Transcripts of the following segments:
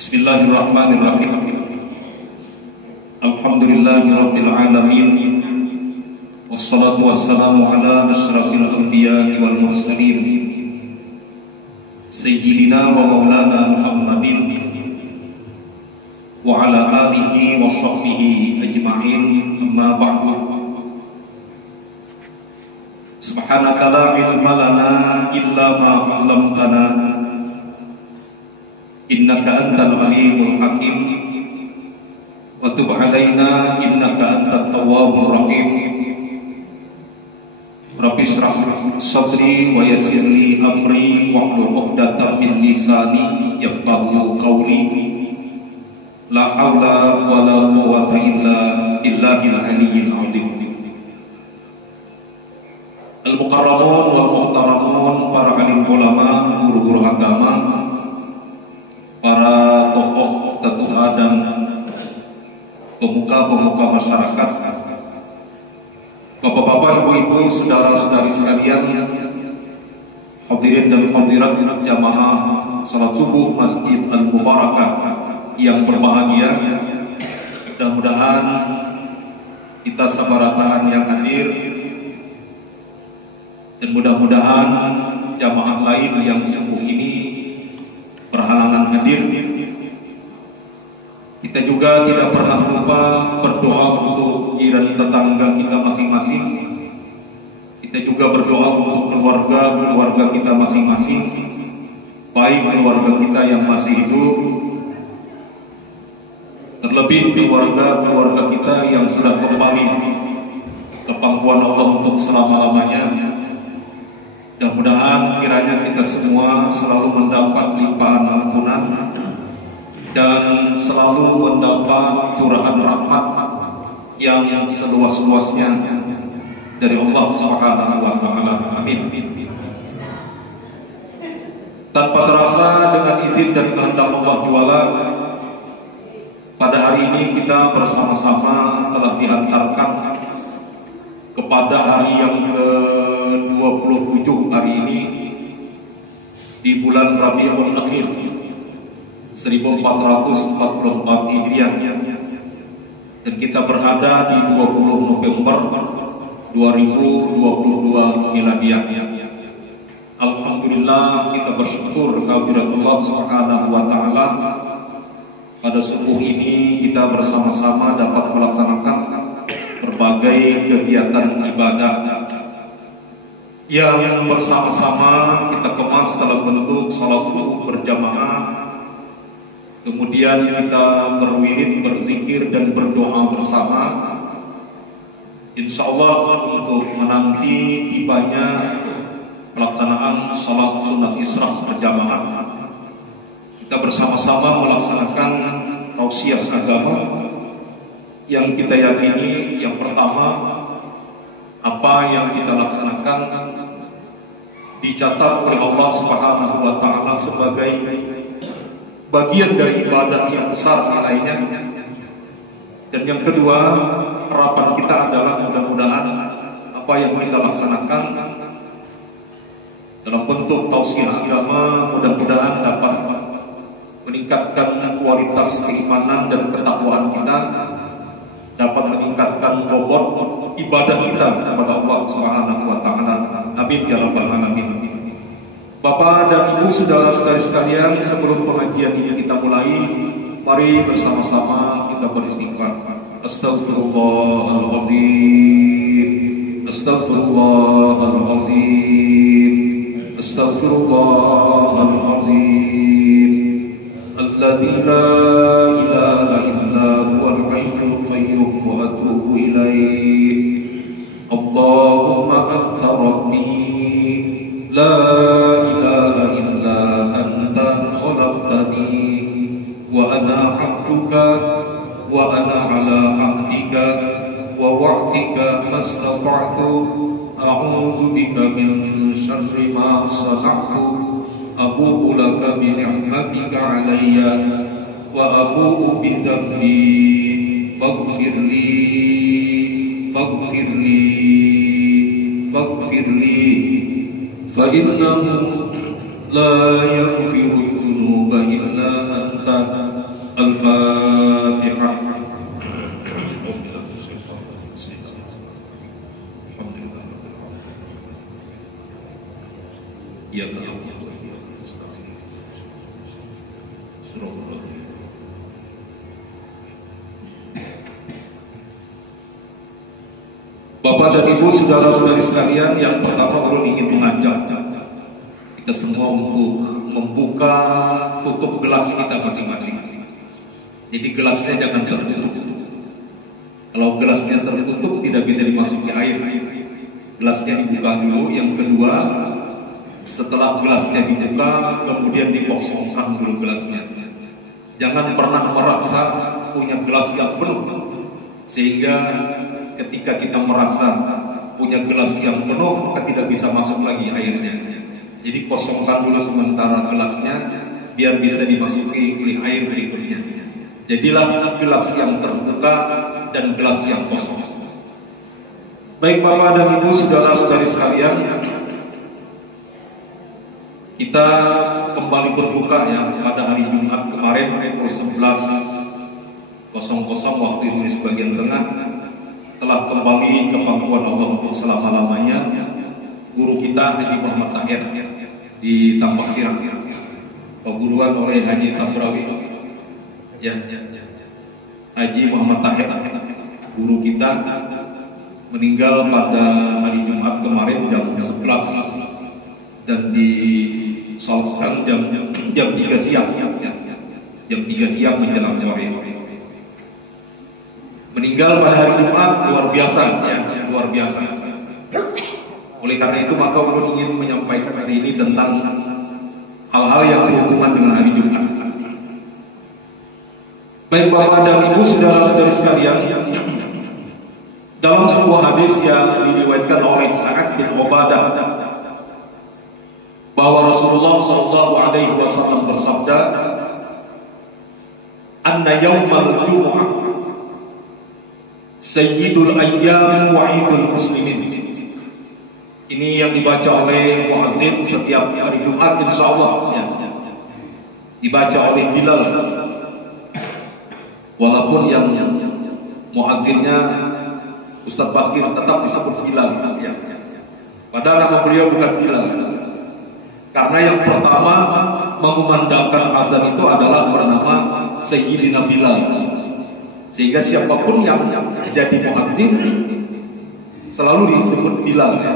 Bismillahirrahmanirrahim. Alhamdulillahirabbil alamin. Wassalatu wassalamu ala asyrafil anbiya'i wal mursalin. Sayyidina wa maulana Muhammadin wa ala alihi wa sahbihi ajma'in. Amma ba'du. Subhanaka la ilma lana illa ma 'allamtana. Innaka antal alimul hakim. Wa tub alaina innaka antat tawwabur rahim. Rabbi shrah sadri wa yassir li amri wahlul 'uqdatam min lisani yafqahu qawli. La haula wa la quwwata illa billahil aliyyil 'azim. Al-mukarramun wal muhtaramun, para alim ulama, guru-guru agama, para tokoh tetua dan pemuka-pemuka masyarakat, bapak-bapak, ibu-ibu, saudara-saudari sekalian, hadirin dan hadirat jamaah salat subuh Masjid Al-Mubarakah yang berbahagia. Mudah-mudahan kita sabarataan yang hadir, dan mudah-mudahan jamaah lain yang subuh ini berhalangan hadir. Kita juga tidak pernah lupa berdoa untuk jiran tetangga kita masing-masing. Kita juga berdoa untuk keluarga kita masing-masing, baik keluarga kita yang masih hidup, terlebih keluarga kita yang sudah kembali ke pangkuan Allah untuk selama-lamanya. Mudah-mudahan kiranya kita semua selalu mendapat limpahan ampunan dan selalu mendapat curahan rahmat yang seluas-luasnya dari Allah Subhanahu wa taala. Amin. Tanpa terasa, dengan izin dan kehendak Allah Ta'ala, pada hari ini kita bersama-sama telah diantarkan kepada hari yang ke-27 hari ini di bulan Rabiul Akhir 1444 Hijriah, dan kita berada di 20 November 2022 Miladiah. Alhamdulillah, kita bersyukur kehadirat Allah Subhanahu wa taala. Pada subuh ini kita bersama-sama dapat melaksanakan berbagai kegiatan ibadah yang bersama-sama kita kemas dalam bentuk salat subuh berjamaah. Kemudian kita berwirid, berzikir dan berdoa bersama, insyaallah untuk menanti tibanya pelaksanaan salat sunat Isra berjamaah. Kita bersama-sama melaksanakan tausiah agama yang kita yakini, yang pertama, apa yang kita laksanakan dicatat oleh Allah Subhanahu wa taala sebagai bagian dari ibadah yang besar nilainya. Dan yang kedua, harapan kita adalah mudah-mudahan apa yang kita laksanakan dalam bentuk tausiah agama mudah-mudahan dapat meningkatkan kualitas keimanan dan ketakwaan kita, dapat meningkatkan bobot ibadah kita kepada Allah Subhanahu wa taala. Amin ya rabbal alamin. Bapak dan Ibu, saudara-saudari sekalian, sebelum pengajian ini kita mulai, mari bersama-sama kita beristighfar. Astaghfirullahaladzim, astaghfirullahaladzim, astaghfirullahaladzim. Alladzi la ilaha illa huwal hayyul qayyum wa atubu ilaih. Allahumma anta rabbi la ilaha illa anta khalaqtani wa ana 'abduka wa ana 'ala 'ahdika wa wa'dika mastata'tu a'udzu bika min syarri ma sana'tu. Abu'u laka bi ni'matika 'alayya wa abu'u bi dhanbi faghfirli fa innahu la yaghfiru dhunuba illa anta Bapak dan Ibu, saudara-saudari sekalian, yang pertama ulun ingin mengajak kita semua untuk membuka tutup gelas kita masing-masing. Jadi gelasnya jangan tertutup. Kalau gelasnya tertutup tidak bisa dimasuki air. Gelasnya dibuka dulu. Yang kedua, setelah gelasnya dibuka, kemudian dikosongkan dulu gelasnya. Jangan pernah merasa punya gelas yang penuh, sehingga ketika kita merasa punya gelas yang penuh, maka tidak bisa masuk lagi airnya. Jadi kosongkan dulu sementara gelasnya, biar bisa dimasuki oleh air berikutnya. Jadilah gelas yang terbuka dan gelas yang kosong. Baik Bapak dan Ibu, saudara-saudari sekalian, kita kembali berbuka ya pada hari Jumat kemarin pukul 11.00 waktu Indonesia bagian tengah, telah kembali ke pangkuan Allah untuk selama-lamanya guru kita Haji Muhammad Tahir di Tambak Sirang, perguruan oleh Haji Sabrawi ya, Haji Muhammad Tahir guru kita meninggal pada hari Jumat kemarin jam 11 dan disolatkan jam 3 siang menjelang sore. Meninggal pada hari Jumat, luar biasa ya, luar biasa. Oleh karena itu maka ulun ingin menyampaikan hari ini tentang hal-hal yang berhubungan dengan hari Jumat. Baik Bapak dan Ibu, saudara-saudari sekalian, dalam sebuah hadis yang diriwayatkan oleh Sa'ad bin Ubadah bahwa Rasulullah SAW bersabda, "Anna yaumal jumu'ah sayyidul ayyam wa idul muslimin." Ini yang dibaca oleh muadzin setiap hari Jumat insyaallah ya. Dibaca oleh Bilal. Walaupun yang muadzinnya Ustaz Bakir tetap disebut Bilal ya. Padahal nama beliau bukan Bilal. Karena yang pertama mengumandangkan azan itu adalah bernama Sayyidina Bilal. Sehingga siapapun yang jadi muadzin selalu disebut Bilal ya.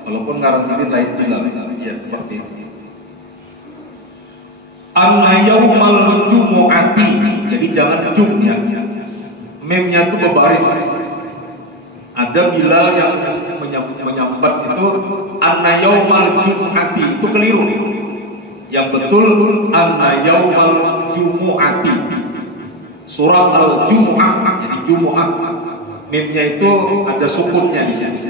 Walaupun ngarang sendiri lain Bilal ya, seperti itu. Anna yaumal jumu'ati, jadi jangan jum ya. Memnya itu berbaris. Ada Bilal yang menyambat itu anna yaumal jumu'ati, itu keliru. Yang betul anna yaumal jumu'ati. Surah Al-Jumu'ah, jadi Jumu'ah. Memnya itu ada sukunnya di sini.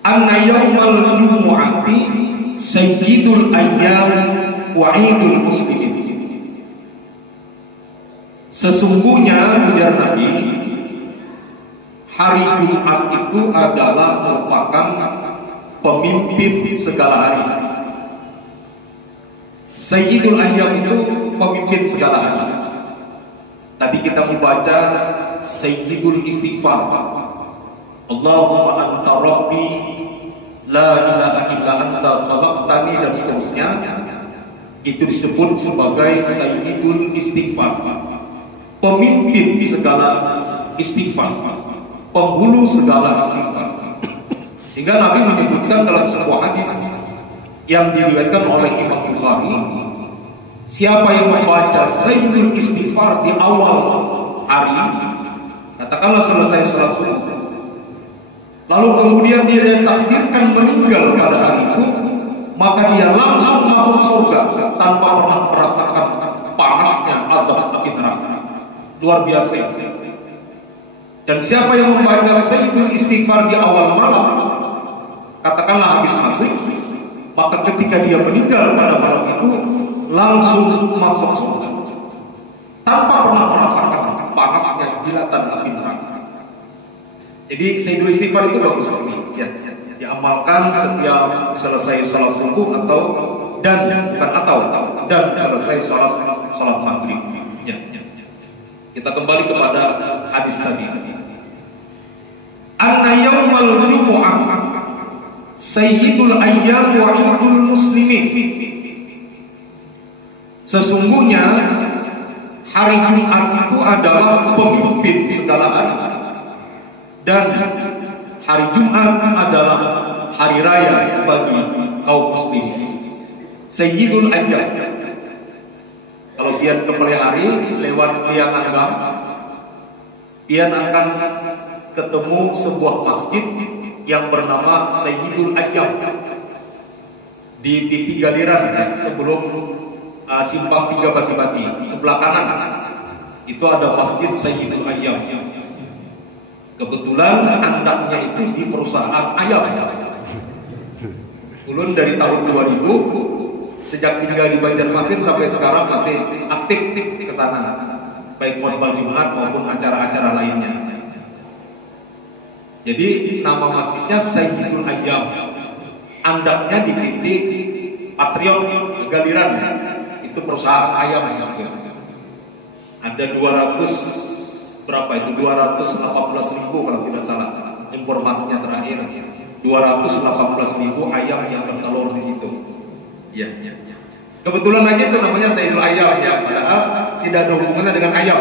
Anna yaumal jumu'ati sayyidul ayyam wa idul muslimin. Sesungguhnya ujar Nabi, hari Jumat itu adalah merupakan pemimpin segala hari. Sayyidul ayyam itu pemimpin segala hari. Tadi kita membaca Sayyidul Istighfar, Allahumma anta rabbi la ilaha illa anta khalaqtani, dan seterusnya. Itu disebut sebagai Sayyidul Istighfar, pemimpin segala istighfar, penghulu segala istighfar. Sehingga Nabi menyebutkan dalam sebuah hadis yang diriwayatkan oleh Imam Bukhari, siapa yang membaca Sayyidul Istighfar di awal hari, katakanlah selesai salat subuh, lalu kemudian dia ditakdirkan meninggal pada hari itu, maka dia langsung masuk surga tanpa pernah merasakan panasnya azab api neraka. Luar biasa. Dan siapa yang membaca Sayyidul Istighfar di awal malam, katakanlah habis maghrib, maka ketika dia meninggal pada malam itu langsung masuk surga tanpa pernah merasakan panasnya jilatan api neraka. Jadi Sayyidul Istighfar itu bagus sekali ya. Diamalkan setiap selesai salat subuh dan selesai salat maghrib ya. Kita kembali kepada hadis tadi. Anna yaumal jumu'ah sayyidul ayyam wa idul muslimin. Sesungguhnya hari Jumat itu adalah pemimpin segala hari, dan hari Jumat adalah hari raya bagi kaum muslimin, Sayyidul Ayyam. Kalau pian ke hari lewat liang anggam, pian akan ketemu sebuah masjid yang bernama Sayyidul Ayyam di Pipi Galiran, ya, sebelum simpang 3 Bati-Bati sebelah kanan itu ada masjid Sayyidul Ayyam. Kebetulan andaknya itu di perusahaan ayam. Ulun dari tahun 2000 sejak tinggal di Banjarmasin sampai sekarang masih aktif ke sana, baik khotbah Jumat maupun acara-acara lainnya. Jadi nama masjidnya Sayyidul Ayyam. Andaknya di titik Patriot Galiran, itu perusahaan ayam. Ada 200 berapa itu? 218.000 kalau tidak salah informasinya terakhir. 218.000 ayam yang bertelur di situ. Ya. Kebetulan aja itu namanya Sayyidul Ayyam, ya, padahal tidak ada hubungannya dengan ayam.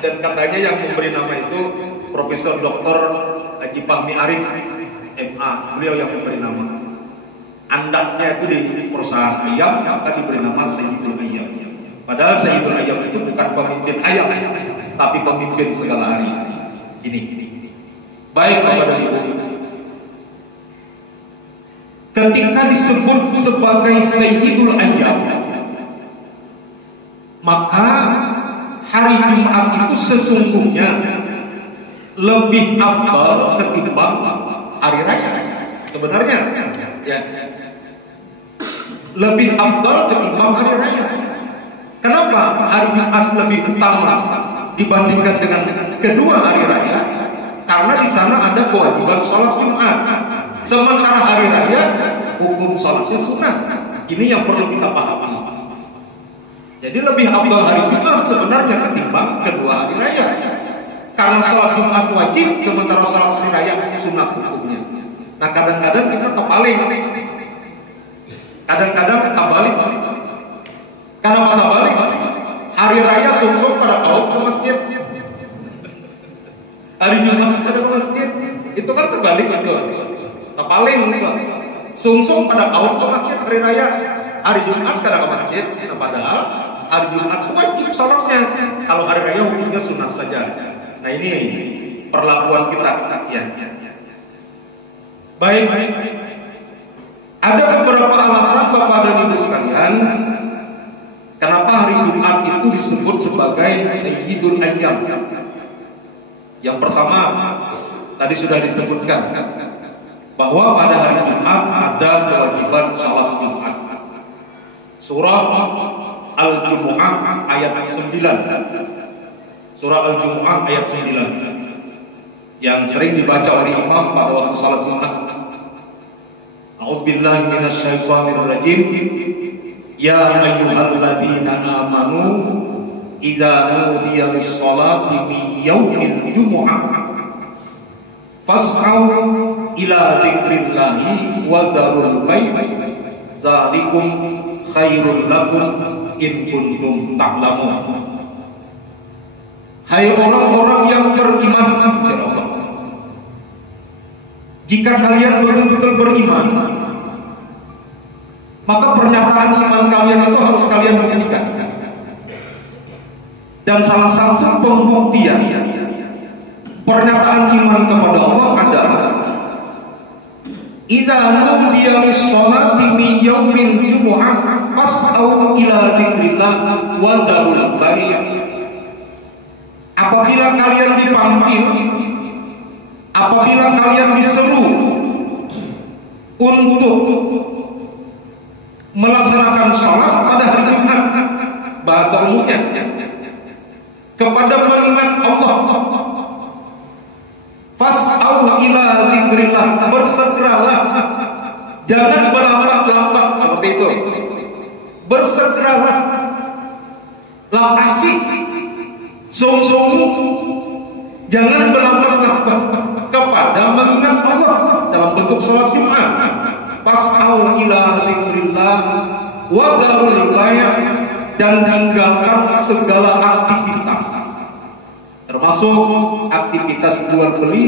Dan katanya yang memberi nama itu Profesor Dr. Haji Fahmi Arif MA, beliau yang memberi nama. Andaknya itu di perusahaan ayam, maka diberi nama Sayyidul Ayyam. Padahal Sayyidul Ayyam itu bukan pemimpin ayam, tapi pemimpin segala hari. Ini. Baik Bapak dan Ibu, ketika disebut sebagai Sayyidul Ayyam, maka hari Jumat itu sesungguhnya lebih afdal ketimbang hari raya. Sebenarnya, ya, lebih afdal ketimbang hari raya. Kenapa hari Jumat lebih utama dibandingkan dengan kedua hari raya? Karena di sana ada kewajiban sholat Jumat. Sementara hari raya hukum sholatnya sunnah. Ini yang perlu kita pahami. Jadi lebih afdal hari Jumat sebenarnya ketimbang kedua hari raya. Karena sholat Jumat wajib, sementara sholat hari raya sunnah hukumnya. Nah kadang-kadang kita terbalik. Kadang-kadang terbalik. Kenapa terbalik? Hari raya sungsung pada kaum ke masjid, hari Jumat pada ke masjid. Itu kan terbalik itu. Terbalik itu. Sungsung pada kaum ke masjid hari raya, hari Jumat pada ke masjid. Nah, padahal hari Jumat itu wajib sholatnya. Kalau hari raya hukumnya sunnah saja. Nah ini perlakuan kita, ya. Baik. Ada beberapa alasan Bapak dan Ibu sekalian, kenapa hari Jumat itu disebut sebagai Sayyidul Ayyam. Yang pertama, tadi sudah disebutkan bahwa pada hari Jumat ada kewajiban salat Jumat. Surah Al-Jumu'ah ayat 9. Surah Al-Jumu'ah ayat 9 yang sering dibaca oleh imam pada waktu salat Jumat. A'udzubillahi minasyaitonir rajim. Ya ayyuhalladzina amanu idza nudiya lis-sholati min yaumil jumu'ah fas'au ila dzikrillahi wa dzarul bai' dzalikum khairul lakum in kuntum ta'lamun. Hai orang-orang yang beriman, ya Allah, jika kalian betul-betul beriman, maka pernyataan iman kalian itu harus kalian buktikan. Dan salah satu pembuktian pernyataan iman kepada Allah adalah idza nudiya lis-sholati min yaumil jumu'ah fas'au ila dzikrillah wa dzarul bai'. Apabila kalian dipanggil, apabila kalian diseru untuk melaksanakan sholat pada hari Jumat, bahasa umumnya kepada mengingat Allah, fas'au ila dzikrillah, bersegeralah, jangan berlambat-lambat seperti itu, bersegeralah, lakasi, sungguh-sungguh, jangan berlambat-lambat kepada mengingat Allah dalam bentuk sholat Jumat. Fas'au ila dzikrillah wazarul bay' dan tinggalkan segala aktivitas, termasuk aktivitas jual beli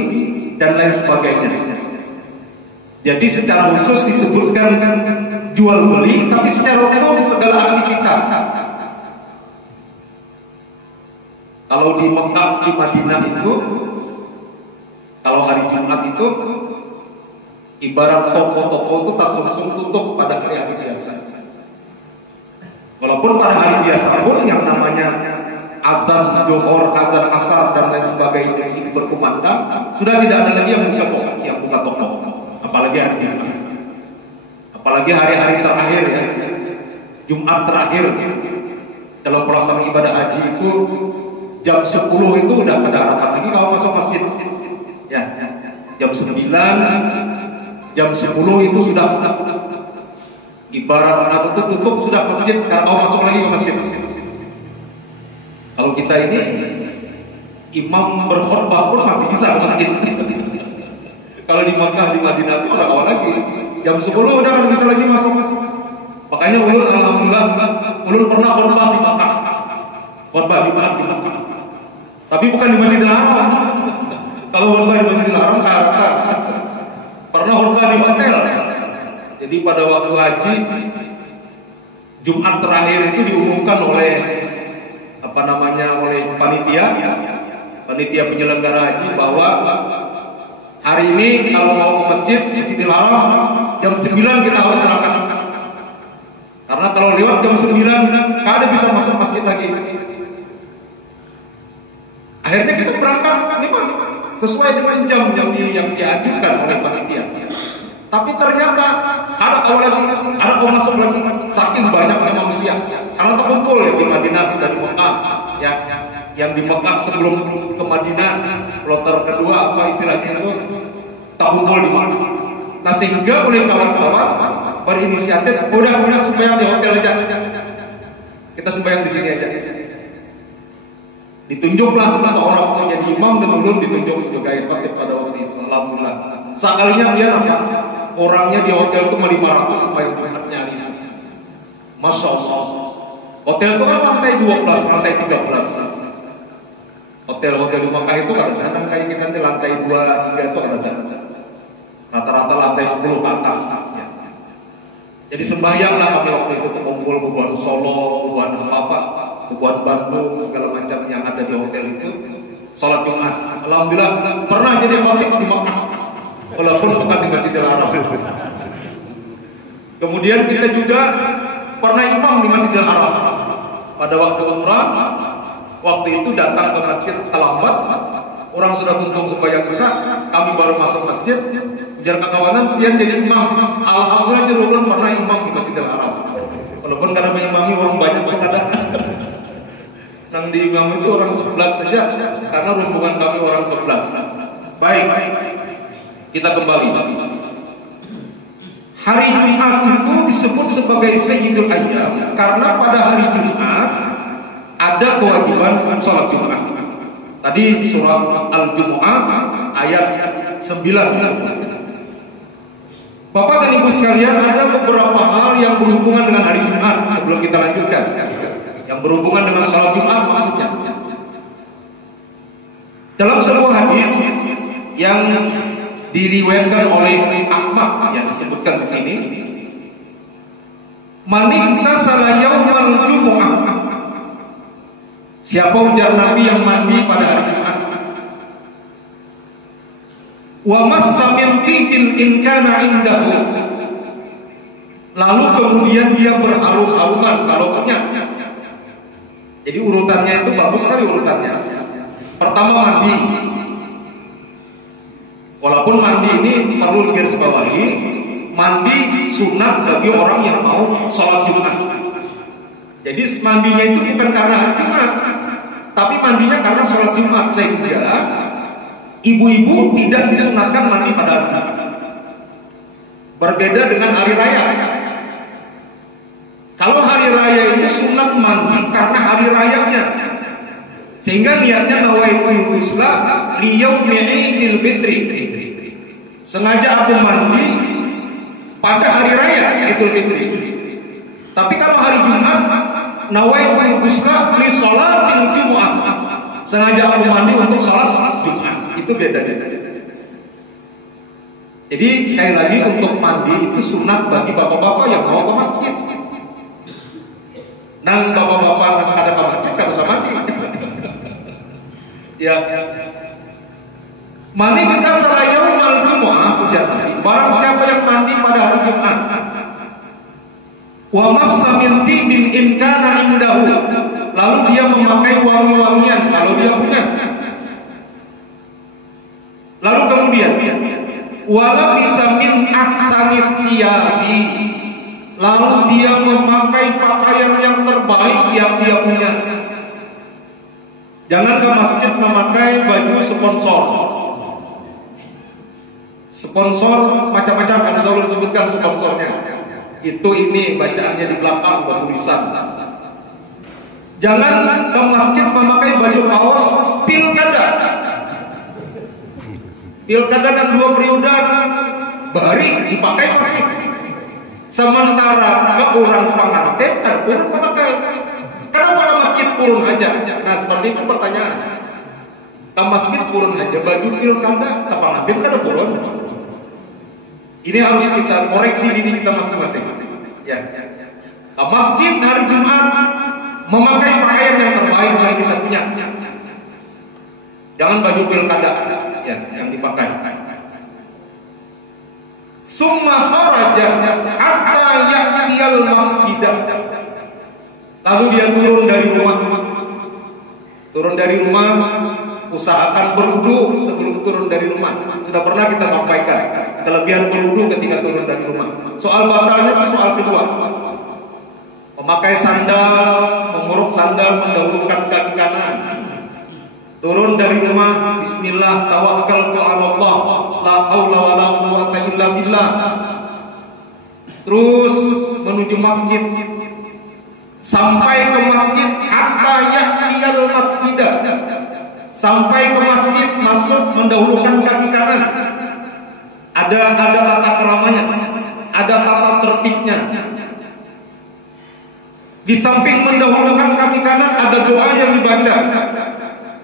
dan lain sebagainya. Jadi secara khusus disebutkan jual beli, tapi secara umum segala aktivitas. Kalau di Mekah, di Madinah itu, kalau hari Jumat itu, ibarat toko-toko itu tak langsung tutup pada hari biasa. Walaupun pada hari biasa pun yang namanya azan Zuhur, azan Asar dan lain sebagainya itu berkumandang, sudah tidak ada lagi yang buka toko, apalagi hari Jumat. Apalagi hari-hari terakhir ya, Jumat terakhir dalam pelaksanaan ibadah haji itu jam 10 itu udah pada harapan lagi kalau masuk masjid. Ya, jam 9, jam 10 itu sudah ibarat atau tutup sudah masjid karena mau masuk lagi ke masjid. Kalau kita ini imam berkhutbah pun masih bisa ke masjid. Kalau di Makkah, di Madinah itu orang awal lagi jam 10 udah kan bisa lagi masuk. Makanya ulun alhamdulillah ulun pernah khutbah di Makkah. Khutbah di Makkah. Tapi bukan di Masjidil Haram. Kalau khutbah di Masjidil Haram karena pernah khutbah di hotel. Jadi pada waktu haji Jumat terakhir itu diumumkan oleh oleh panitia penyelenggara haji bahwa hari ini kalau mau ke masjid Masjidil Haram jam 9 kita harus berangkat. Karena kalau lewat jam 9 kada bisa masuk masjid lagi. Akhirnya kita berangkat sesuai dengan jam yang diajukan oleh panitia. Tapi ternyata ada awal lagi, ada mau masuk lagi, saking banyaknya manusia. Karena terkumpul ya di Madinah sudah di Mekah, ya, yang di Mekah sebelum ke Madinah, kloter kedua apa istilahnya itu, terkumpul di Mekah. Nah sehingga oleh kawan-kawan berinisiatif, udah sembahyang di hotel aja, kita sembahyang di sini aja. Ditunjuklah seseorang untuk jadi imam dan ulun ditunjuk sebagai khatib pada waktu itu. Alhamdulillah. Sekalinya dia orangnya di hotel itu 500 supaya sehatnya ini. Masya Allah. Hotel itu kan lantai 12, lantai 13. Hotel-hotel di Makkah itu kadang-kadang kayak kita nanti lantai 2, 3 itu kadang-kadang. Rata-rata lantai 10 ke atas. Ya. Jadi sembahyanglah kami waktu itu kumpul Bubuan Solo, Bubuan apa, Bubuan Bandung, segala macam yang ada di hotel itu. Salat Jumat. Alhamdulillah pernah jadi khatib di Makkah. Walaupun bukan di Masjidil Haram. Kemudian kita juga pernah imam di Masjidil Haram. Pada waktu umrah, waktu itu datang ke masjid terlambat, orang sudah tuntung sembahyang isya, kami baru masuk masjid, biar kekawanan dia jadi imam. Alhamdulillah Jerulun pernah imam di Masjidil Haram. Walaupun karena mengimami orang banyak ada. Yang di imam itu orang 11 saja, karena rombongan kami orang 11. Baik. Kita kembali. Hari Jumat itu disebut sebagai Sayyidul Ayyam karena pada hari Jumat ada kewajiban sholat Jumat. Tadi surah Al-Jumu'ah ayat 9 disebut. Bapak dan Ibu sekalian, ada beberapa hal yang berhubungan dengan hari Jumat sebelum kita lanjutkan. Yang berhubungan dengan sholat Jumat maksudnya. Dalam sebuah hadis yang diriwayatkan oleh Ahmad yang disebutkan di sini, man iktasala yaumal jumu'ah, siapa ujar Nabi yang mandi pada hari Jumat, wa massa min tibin in kana indahu, lalu kemudian dia berharum-haruman kalau punya. Jadi urutannya itu bagus sekali urutannya. Pertama mandi. Walaupun mandi ini perlu digarisbawahi, mandi sunat bagi orang yang mau sholat Jumat. Jadi mandinya itu bukan karena hari Jumat, tapi mandinya karena sholat Jumat. Sehingga ibu-ibu tidak disunatkan mandi pada hari Jumat. Berbeda dengan hari raya. Kalau hari raya itu sunat mandi karena hari rayanya. Sehingga niatnya nawaitul islah liyaumi idil fitri. Sengaja aku mandi pada hari raya Idul Fitri. Tapi kalau hari Jumat, nawaitul ghusla li sholatil Jumu'ah. Sengaja aku mandi untuk sholat Jumat. Itu beda. Jadi sekali lagi untuk mandi itu sunat bagi bapak-bapak yang mau ke masjid. Nang bapak-bapak yang ada ke masjid gak usah mandi. Ya. Mandi kita salayaumal Jumu'ah ujar Nabi. Barang siapa yang mandi pada hari Jumat, wa massa min tibin in kana indahu, lalu dia memakai wangi-wangian kalau dia punya. Lalu kemudian wala bisa min ahsanit thiyabi, lalu dia memakai pakaian yang terbaik yang dia punya. Jangan ke masjid memakai baju sponsor. Sponsor macam-macam, kan selalu disebutkan sponsornya. Itu ini bacaannya di belakang tulisan. Jangan ke masjid memakai baju kaos pilkada. Pilkada dan 2 periode bahari dipakai masih. Sementara ke orang pengantin terpurun memakai. Kenapa ke masjid purun aja? Nah seperti itu pertanyaan. Ke masjid purun aja, baju pilkada, ke pengantin kada purun. Ini harus kita koreksi diri kita masing-masing. Ya. Ke masjid hari Jumat memakai pakaian yang terbaik yang kita punya. Jangan baju pilkada ya yang dipakai. Summa kharaja hatta ya'tiyal masjidah. Lalu dia turun dari rumah. Turun dari rumah, usahakan berwudu sebelum turun dari rumah. Sudah pernah kita sampaikan kelebihan berwudu ketika turun dari rumah. Soal batalnya itu soal kedua. Memakai sandal, menguruk sandal, mendahulukan kaki kanan. Turun dari rumah, bismillah, tawakkaltu 'ala Allah, la haula wala quwwata illa billah. Terus menuju masjid. Sampai ke masjid hatta ya'tiyal masjidah. Sampai ke masjid, masuk mendahulukan kaki kanan. Ada tata keramanya, ada tata tertibnya. Di samping mendahulukan kaki kanan ada doa yang dibaca.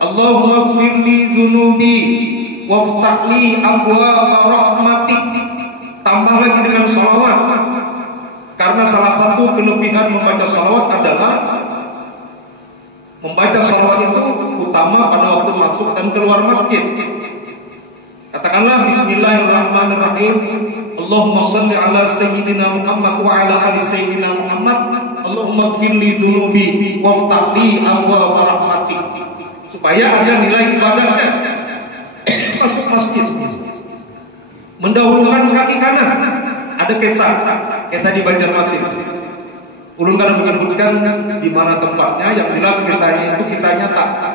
Allahumma ighfirli dzunubi waftah li abwaaba rahmatik. Tambah lagi dengan salawat. Karena salah satu kelebihan membaca salawat adalah membaca salawat itu utama pada waktu masuk dan keluar masjid. Katakanlah bismillahirrahmanirrahim. Allahumma shalli ala sayyidina Muhammad wa ala ali sayyidina Muhammad. Allahumma ighfirli dzunubi waftah li abwaaba rahmatik. Supaya ada nilai ibadahnya. Masuk masjid mendahulukan kaki kanan. Ada kisah di Banjarmasin. Ulun kadang menyebutkan di mana tempatnya, yang jelas kisahnya itu kisah nyata.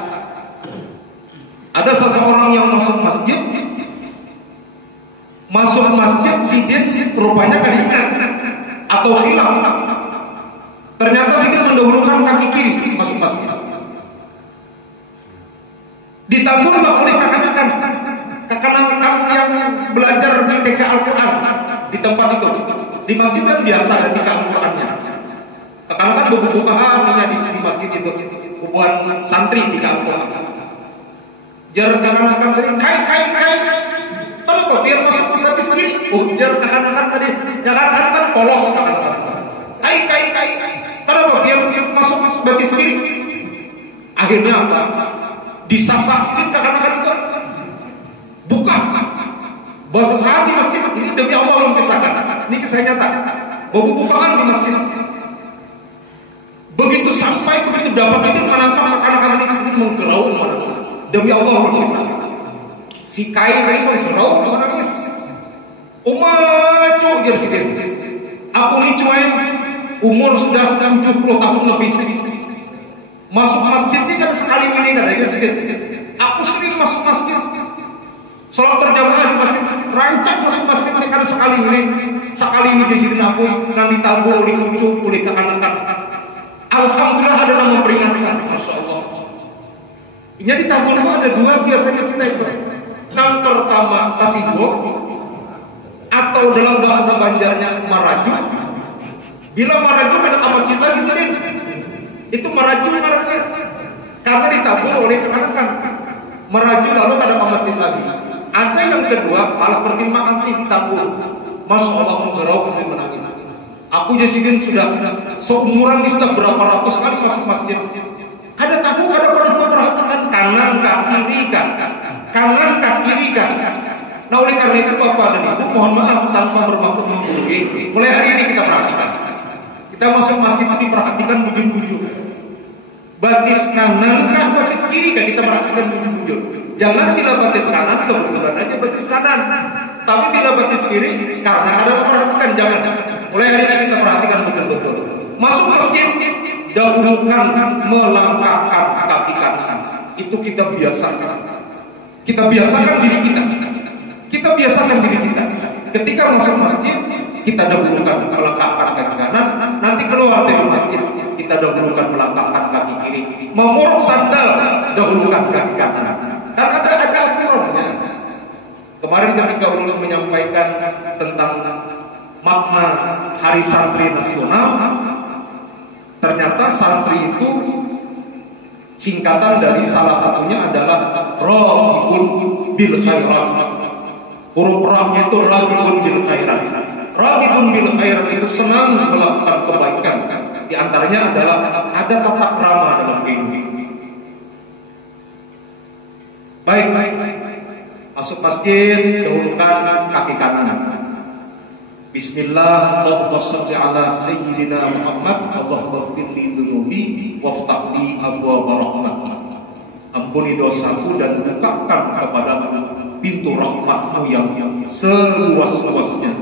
Ada seseorang yang masuk masjid sidin rupanya kelingan atau hilang. Ternyata sidin mendahulukan kaki kiri masuk masjid. Ditagurlah oleh kakak-kakak yang belajar di TK Al-Quran di tempat itu. Di masjid kan biasa ada TK Al-Qurannya. Kakak-kakak buku-bukaan di masjid itu, bukuan santri TK Al-Quran. Jar kakak-kakak tadi, kai. Kenapa biar masuk gratis sendiri? Jar kakak-kakak tadi, kakak-kakak kan polos kakak-kakak. Kai. Kenapa biar masuk gratis sendiri? Akhirnya apa? Disasasin kakak-kakak itu. Buka. Bahasa saat di masjid ini demi Allah belum kisahkan. Ini kisah nyata. Buku-bukaan di masjid. Begitu sampai begitu dapat itu menangkap anak-anak ini menggerau menangis. Demi Allah belum kisahkan. Si Kai tadi menggerau menangis. Umacu dia sidin. Aku ini cuy umur sudah 70 tahun lebih. Masuk masjid ini kan sekali ini kan dia sidin. Aku sering masuk masjid. Salat berjamaah di masjid, rancak masuk masjid ini karena sekali ini jadi aku yang ditabur oleh kucuk oleh kakak-kakak. Alhamdulillah ada yang memperingatkan, masya Allah. Ini ditabur itu ada dua biasanya kita itu. Yang pertama tasibuk atau dalam bahasa Banjarnya maraju. Bila maraju ada masjid lagi sini, itu maraju marahnya karena ditabur oleh kekanakan. Maraju lalu ada masjid lagi. Ada yang kedua, malah berterima kasih ditabur. Masya Allah, menggerau menangis. Aku Jasidin sudah seumuran ini sudah berapa ratus kali masuk masjid. Ada takut, ada pernah memperhatikan kanan kah kiri kan, kanan kah kiri kan. Nah oleh karena itu Bapak dan Ibu, mohon maaf tanpa bermaksud menggurui. Mulai hari ini kita perhatikan. Kita masuk masjid ini perhatikan bujur-bujur. Batis kanan kah batis kiri kan, kita perhatikan bujur-bujur. Jangan bila batis kanan kebetulan aja batis kanan. Tapi bila batis kiri karena ada memperhatikan, jangan. Mulai hari ini kita perhatikan betul-betul. Masuk masjid, dahulukan melangkahkan kaki kanan. Itu kita biasakan. Kita biasakan diri kita. Kita biasakan diri kita. Ketika masuk masjid, kita dahulukan melangkahkan kaki kanan. Nanti keluar dari masjid, kita dahulukan melangkahkan kaki kiri. Memorok sandal, dahulukan kaki kanan. Karena ada aturannya. Kemarin ketika ulun menyampaikan tentang makna Hari Santri Nasional, ternyata santri itu singkatan dari salah satunya adalah Raghibun bil khairat. Huruf ra-nya itu Raghibun bil khairat. Raghibun bil khairat itu senang melakukan kebaikan. Di antaranya adalah ada tata krama dalam kehidupan. Baik. Masuk masjid, dahulukan kaki kanan. Bismillah, Allahumma shalli ala sayyidina Muhammad, Allahumma ighfir li dzunubi waftah li abwaaba rahmatik. Ampuni dosaku dan bukakan kepadaku pintu rahmatmu yang seluas-luasnya.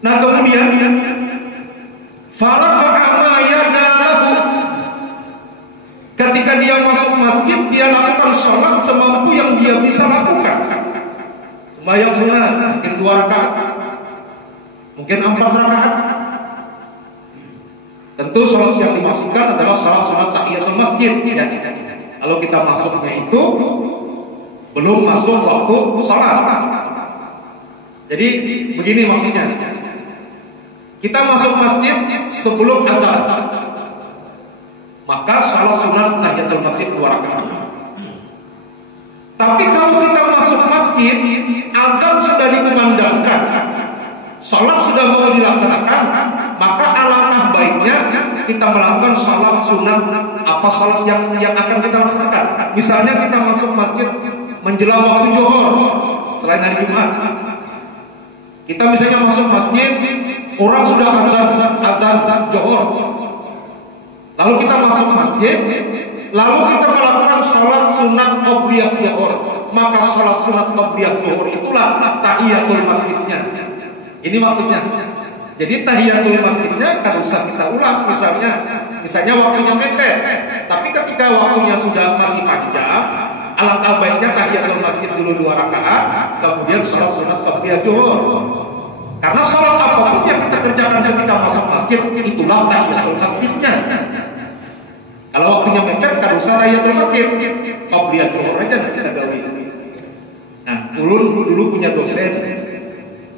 Nah kemudian faraqa ma yadalahu. Ketika dia masuk masjid, dia lakukan sholat semampu yang dia bisa lakukan. Sembahyang sunat, mungkin 2 rakaat, mungkin 4 rakaat. Tentu sholat yang dimaksudkan adalah sholat tahiyatul masjid. Ya. Kalau kita masuknya itu belum masuk waktu sholat. Jadi begini maksudnya. Kita masuk masjid sebelum azan. Maka salat sunat tahiyatul masjid 2 rakaat. Tapi kalau kita masuk masjid, azan sudah dikumandangkan, salat sudah mau dilaksanakan, maka alangkah baiknya kita melakukan salat sunat salat yang akan kita laksanakan. Misalnya kita masuk masjid menjelang waktu zuhur selain hari Jumat. Kita misalnya masuk masjid, orang sudah azan zuhur. Lalu kita masuk masjid, lalu kita melakukan salat sunat qobliyah zuhur. Maka salat sunat qobliyah zuhur itulah tahiyatul masjidnya. Ini maksudnya. Jadi tahiyatul masjidnya kan usah kita ulang, misalnya waktunya mepet. Tapi ketika waktunya sudah masih panjang, alangkah baiknya tahiyatul masjid dulu 2 rakaat, kemudian salat sunat qobliyah zuhur. Karena salat apapun yang kita kerjakan ketika masuk masjid, itulah tahiyatul masjidnya. Kalau waktunya mepet, kan usah tahiyatul masjid, qobliyah zuhur aja nanti kita gawe. Nah, dulu punya dosen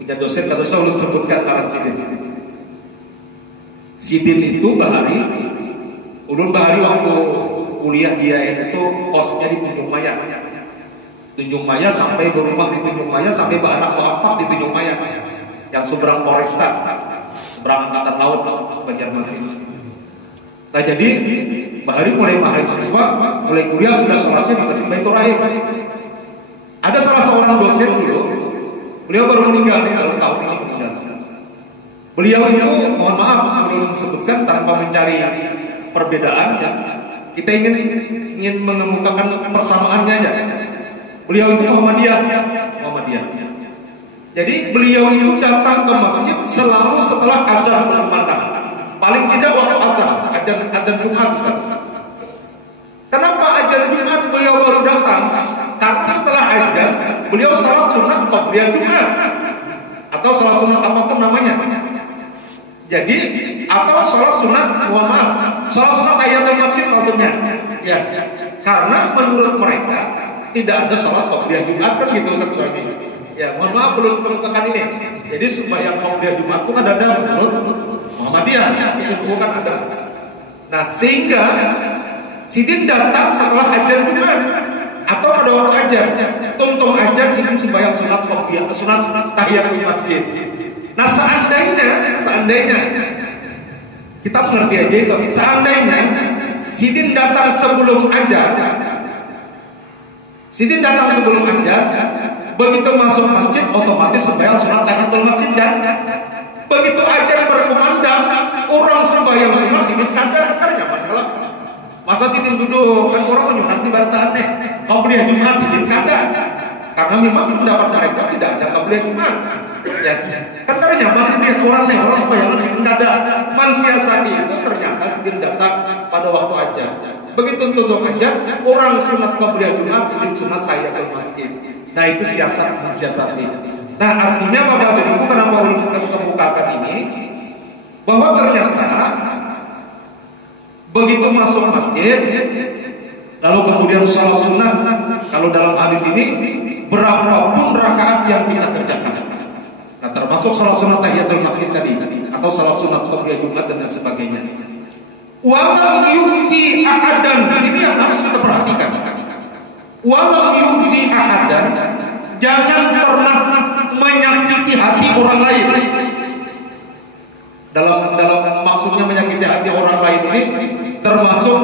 kalau saya ulun sebutkan karang Sidin itu bahari, ulun bahari waktu kuliah dia itu kosnya di Tunjung Maya sampai berumah di Tunjung Maya sampai beranak bapak di Tunjung Maya. Yang seberang Polresta, seberang Angkatan Laut Banjarmasin. Nah jadi bahari mulai mahasiswa, mulai kuliah sudah sholatnya di Masjid Baitur Rahim. Ada salah seorang dosen dulu, beliau baru meninggal nih, tahun ini meninggal. Beliau itu, mohon maaf, belum sebutkan tanpa mencari perbedaan ya. Kita ingin mengemukakan persamaannya aja. Beliau itu Muhammadiyah. Jadi beliau itu datang ke masjid selalu setelah azan berkumandang. Paling tidak waktu azan Jumat. Kenapa azan Jumat beliau baru datang? Karena setelah azan beliau salat sunat qobliyah Jumat atau salat sunat apapun namanya. Jadi atau salat sunat, mohon maaf, salat sunat tahiyatul masjid maksudnya. Ya. Karena menurut mereka tidak ada salat qobliyah Jumat kan gitu satu ini. Ya, mohon maaf belum kemukakan ini. Jadi sembahyang qabliyah Jumat itu kan ada menurut Muhammadiyah, itu bukan ada. Nah, sehingga Sidin datang setelah ajar Jumat atau pada waktu ajar. Tung ajar Sidin sembahyang sunat qabliyah, sunat tahiyatul masjid. Nah, seandainya kita mengerti aja itu. Seandainya Sidin datang sebelum ajar, begitu masuk masjid otomatis sembahyang sunat tahiyatul masjid kan. Begitu ajar berkumandang, orang sembahyang sunat Sidin kadang-kadang kalau masa Sidin duduk kan orang menyunat di barataannya qabliyah Jumat Sidin kadang. Karena memang pendapat mereka tidak ada qabliyah Jumat. Ya, kan ternyata dia orang sembahyang Sidin kadang. Mansiasati itu ternyata Sidin datang pada waktu ajar. Begitu tutup ajar, orang sunat qabliyah Jumat Sidin sunat tahiyatul masjid. Nah, itu siasati. Nah, artinya Bapak dan Ibu kenapa ulun kemukakan ini? Bahwa ternyata begitu masuk masjid, lalu kemudian sholat sunnah, kalau dalam hadis ini berapapun rakaat yang kita kerjakan. Nah, termasuk sholat sunnah tahiyatul masjid tadi, atau sholat sunnah qabliyah Jumat dan sebagainya. Walam yuzi ahadan, ini yang harus kita perhatikan. Walam yuzi ahadan, jangan pernah menyakiti hati orang lain. Dalam maksudnya menyakiti hati orang lain ini termasuk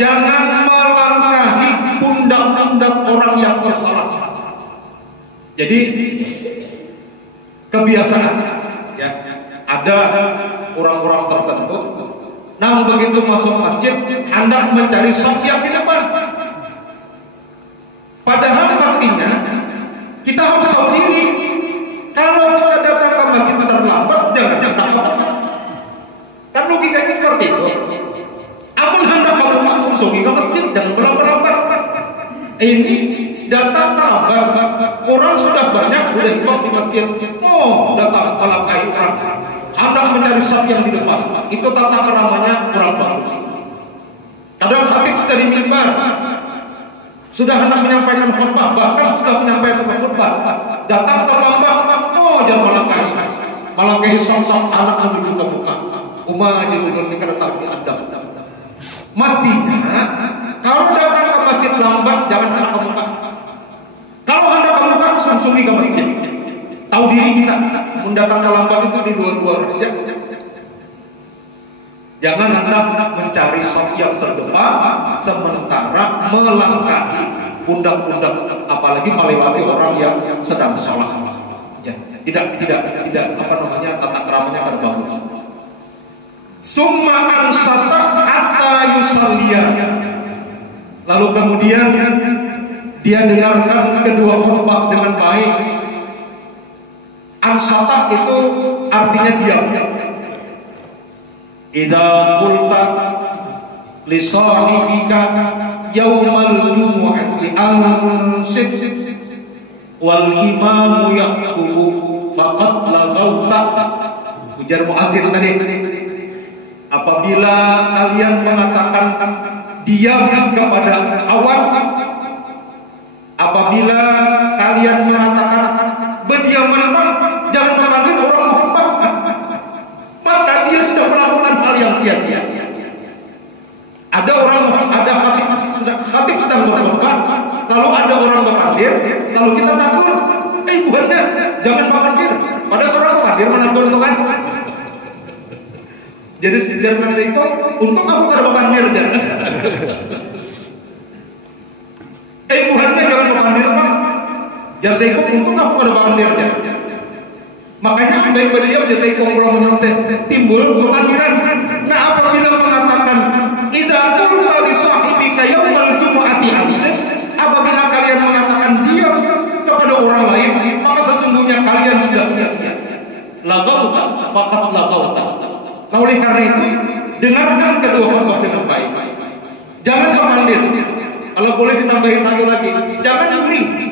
jangan melangkahi pundak-pundak orang yang bersalah. Jadi kebiasaan ya, ada orang-orang tertentu namun begitu masuk masjid hendak mencari saf yang di depan. Padahal pastinya kita harus tahu diri, kalau kita datang ke masjid terlambat, jangan takut. Kan logikanya seperti itu. Amun hendak kamu langsung ke masjid, jangan berlambat. Ini datang terlambat, orang sudah banyak udah imam di masjid. Oh, datang dalam kaitan, hendak mencari saf yang di depan. Itu tata namanya kurang bagus. Kadang khatib sudah di mimbar, sudah hendak menyampaikan khutbah, bahkan sudah menyampaikan khutbah, datang terlambat, oh jangan malangkahi sam-sam anak yang dibuka-buka. Umah jadi ini kan tak diadab. Mestinya kalau datang ke masjid lambat jangan hendak ke muka. Kalau hendak ke muka sungsumi ke masjid. Tahu diri kita, mendatang ke lambat itu di luar-luar saja. Jangan hendak mencari saf yang terdepan sementara melangkahi pundak-pundak, apalagi melewati orang yang sedang sholat. Ya, tidak apa namanya, tata keramanya kan bagus. Summa ansata hatta yusalliya. Lalu kemudian dia dengarkan kedua khutbah dengan baik. Ansata itu artinya diam. Idza qulta li sahibika yaumal jumu'ati ansit wal imamu yaqulu faqad laghawta. Ujar muadzin tadi, apabila kalian mengatakan diam kepada awam, apabila kalian mengatakan berdiam jangan memanggil orang khutbah, maka dia sudah melakukan hal yang sia-sia. Ada khatib sedang berkhutbah, lalu ada orang memanggil, lalu kita takut, buatnya jangan memanggil. Padahal orang memanggil menakur itu kan. Jadi sejarah saya itu untuk aku kada memanggil jangan. Buatnya jangan memanggil pak. Jar saya untuk aku kada memanggil jangan. Makanya baik beliau dia saya kalau menyontek timbul pemanggilan. Nah, apabila mengatakan idza qulta li sahibika yaumal jumu'ati ansit, apabila kalian mengatakan diam kepada orang lain, maka sesungguhnya kalian sudah sia-sia. Laghauta faqad laghauta. Nah, oleh karena itu dengarkan kedua khutbah dengan baik. Jangan memanggil. Kalau boleh ditambahi satu lagi, jangan guring.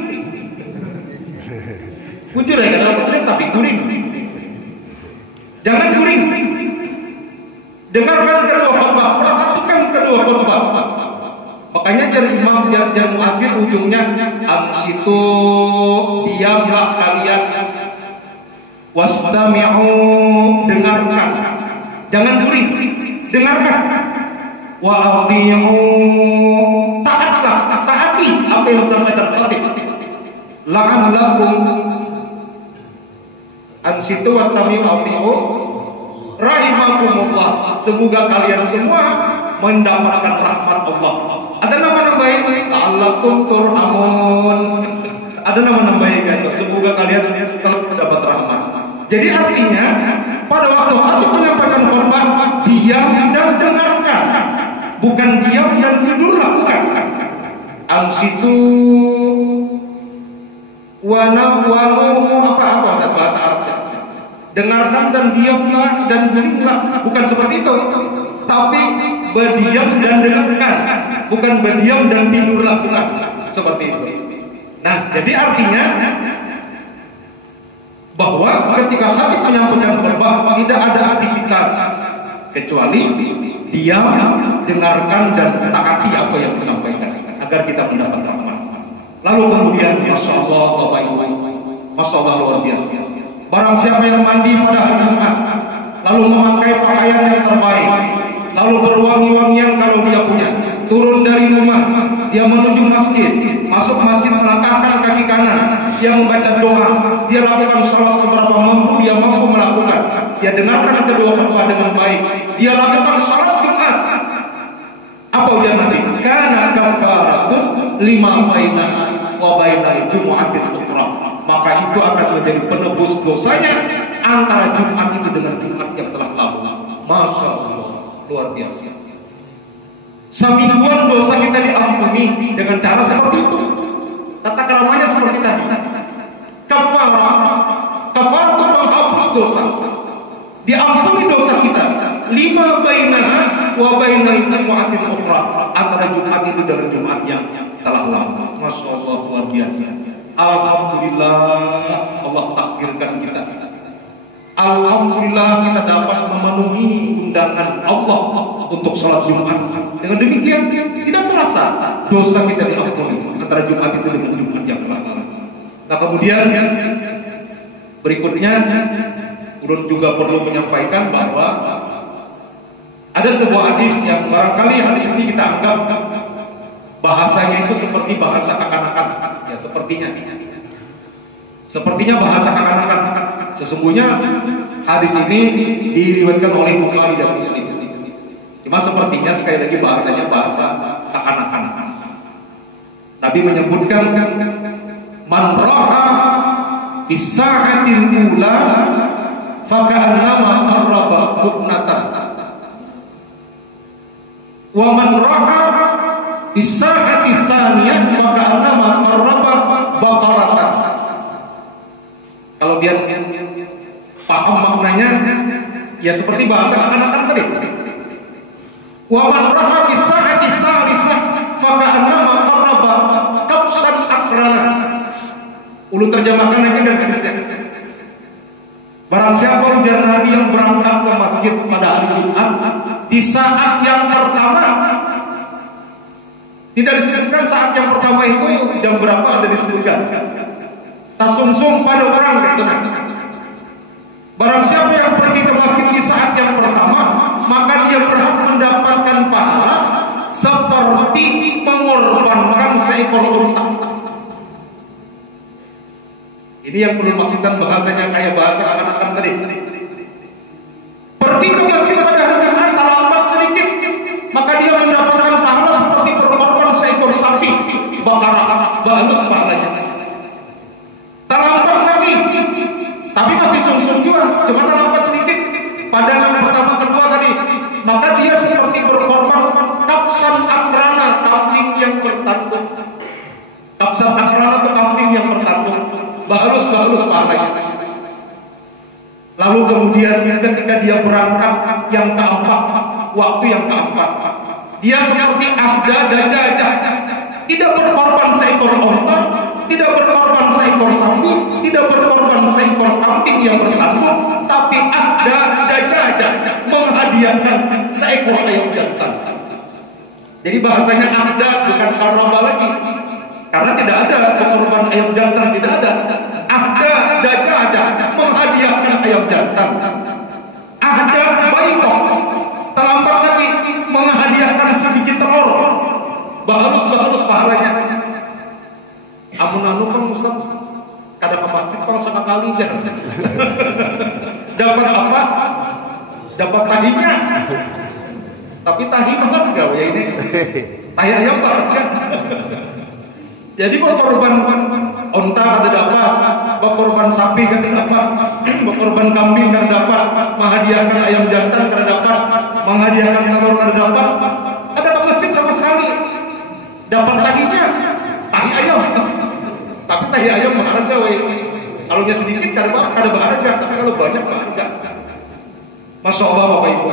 Jujur ya, dalam benar tapi guring. Jangan guring. Dengarkan kedua khutbah, perhatikan kedua khutbah. Makanya jadi imam, jadi muadzin ujungnya amsitu, diamlah kalian. Wastami'u, dengarkan, jangan guring, dengarkan. Wa athi'u, taatlah, taati apa yang disampaikan khatib. La'allakum, ansitu wastami'u athi'u rahimakumullah, semoga kalian semua mendapatkan rahmat Allah. Ada nama baik, la'allakum turhamun. Ada nama baik itu, semoga kalian selalu mendapat rahmat. Jadi artinya pada waktu khatib menyampaikan khutbah, diam dan dengarkan, bukan diam dan tidurlah, bukan. Ansitu wa nawamu, apa bahasa Arabnya? Dengarkan dan diamlah dan guringlah, bukan seperti itu. Tapi berdiam dan dengarkan, bukan berdiam dan tidurlah, bukan seperti itu. Nah, jadi artinya bahwa ketika khatib menyampaikan khutbah tidak ada aktivitas kecuali diam, dengarkan dan taati apa yang disampaikan agar kita mendapat rahmat. Lalu kemudian, masya Allah, Bapak Ibu, masya Allah, luar biasa. Barang siapa yang mandi pada hari Jumat, lalu memakai pakaian yang terbaik, lalu berwangi-wangian kalau dia punya, turun dari rumah, dia menuju masjid, masuk masjid melangkahkan kaki kanan, dia membaca doa, dia lakukan sholat seberapa mampu dia mampu melakukan, dia dengarkan kedua khutbah dengan baik, dia lakukan sholat Jumat. Apa ujian Nabi? Kana kafaratun lima bainaha wa bainal jumu'atil ukhra. Maka itu akan menjadi penebus dosanya antara Jumat itu dengan Jumat yang telah lalu. Masya Allah, luar biasa. Semingguan dosa kita diampuni dengan cara seperti itu. Tata keramanya seperti tadi. Kafarah itu penghapus dosa. Diampuni dosa kita. Lima bainaha wa bainal jumu'atil ukhra, antara Jumat itu dengan Jumat yang telah lalu. Masya Allah, luar biasa. Alhamdulillah Allah takdirkan kita. Alhamdulillah kita dapat memenuhi undangan Allah untuk sholat Jumat. Dengan demikian tidak terasa dosa kita diampuni antara Jumat itu dengan Jumat yang telah lalu. Nah kemudian berikutnya Ulun juga perlu menyampaikan bahwa ada sebuah hadis yang barangkali hadis ini kita anggap bahasanya itu seperti bahasa kekanakan. Ya sepertinya bahasa kekanakan. Sesungguhnya hadis ini diriwayatkan oleh Bukhari dan Muslim. Cuma sepertinya sekali lagi bahasanya bahasa kekanakan. Nabi menyebutkan man raha fi sa'atil ula faka'annama qarraba qutnatan wa man raha fi sa'atil tsaniyah faka'annama qarraba baqaratan. Kalau dia paham maknanya, ya seperti bahasa kekanakan tadi. Wa man raha fi sa'atil tsalisah faka'annama qarraba kabsan akrana. Ulun terjemahkan aja dan hadisnya. Barang siapa ujar Nabi yang berangkat ke masjid pada hari Jumat di saat yang pertama, tidak disebutkan saat yang pertama itu jam berapa, ada disebutkan. Tasungsung pada orang gitu. Barang siapa yang pergi ke masjid di saat yang pertama, maka dia berhak mendapatkan pahala seperti mengorbankan seekor unta. Ini yang perlu maksudkan bahasanya kayak bahasa anak-anak tadi. Pergi ke masjid pada hari Jumat terlambat sedikit, maka dia mendapatkan pahala seperti berkorban seekor sapi. Bakar bagus pahalanya. Terlambat lagi, tapi masih sungsung juga, cuma terlambat sedikit. Pada yang pertama kedua tadi, maka dia seperti berkorban kapsan akrana, kambing yang bertanduk. Kapsan akrana itu kambing yang bertanduk. Bagus pahalanya. Lalu kemudian ketika dia berangkat yang keempat, waktu yang keempat, dia seperti ahda dan jajah, tidak berkorban seekor onta, tidak berkorban seekor sapi, tidak berkorban seekor kambing yang bertanduk, tapi ahda dan jajah, menghadiahkan seekor ayam jantan. Jadi bahasanya ahda bukan karamba lagi. Karena tidak ada korban ayam jantan, tidak ada. ada dajajah menghadiahkan ayam jantan, ada baikok terlambat lagi menghadiahkan sedikit telur, bahalus pahalanya. Amun kan Ustaz, kada ke masjid pang sekali aja. Dapat apa? Dapat tahinya. Tapi tahi mahal enggak ya ini? Tahi ayam berharga. Jadi mau korban onta kada dapat, mau korban sapi kada dapat, mau korban kambing kada dapat, menghadiahkan ayam jantan kada dapat, menghadiahkan telur kada dapat. Ada ke masjid sama sekali. Dapat tahinya, tahi ayam. Tapi tahi ayam berharga weh. Kalau nya sedikit kada berharga, tapi kalau banyak berharga. Masya Allah Bapak Ibu.